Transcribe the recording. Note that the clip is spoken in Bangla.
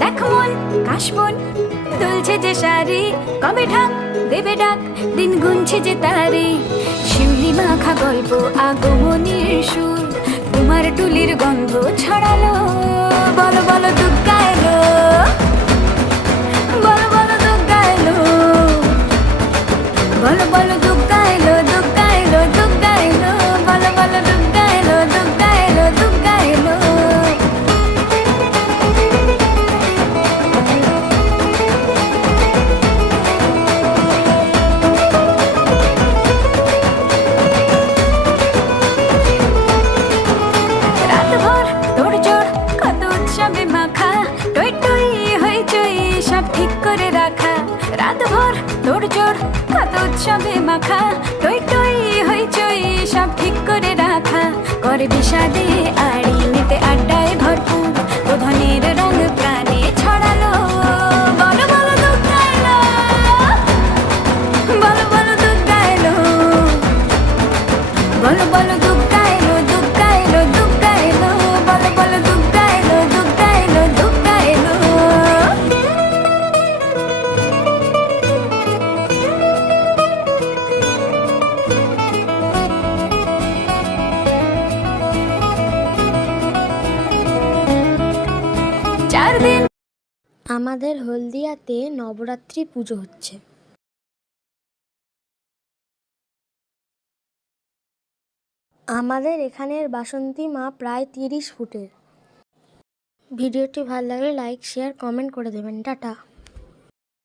দেখ মন কাশবন দুলছে যে শাড়ি, কবে ঢাক দেবে ডাক, দিন গুনছে যে তারি। শিউলি মাখা গল্প আগমনীর সুর, তোমার টুলির গন্ধ ছড়ালো। বলো বলো দুগ্গা এলো, বলো বলো দুগ্গা এলো, বলো বলো দুগ্গা এলো, দুগ্গা এলো, দুগ্গা এলো, বলো বলো দুগ্গা এলো, দুগ্গা এলো, দুগ্গা এলো। রাতভর তোড়জোড় কত উৎসবে মাখা, টই টই হইচই সব ঠিক করে রাখা। রাতভর তোড়জোড় কত উৎসবে মাখা, টই টই হইচই সব ঠিক করে রাখা। করে বিষাদে আড়ি মেতে আড্ডায় ভরপুর, ধনের রং প্রাণে ছড়ালো। বলো বলো দুগ্গা এলো, বলো বলো দুগ্গা এলো, বলো বলো দুগ্গা এলো, দুগ্গা এলো, দুগ্গা এলো, বলো বলো দুগ্গা এলো, দুগ্গা এলো, দুগ্গা এলো। চার দিন আমাদের হলদিয়াতে নবরাত্রি পুজো হচ্ছে। আমাদের এখানের বাসন্তী মা প্রায় 30 ফুটের। ভিডিওটি ভালো লাগলে লাইক শেয়ার কমেন্ট করে দেবেন। টাটা।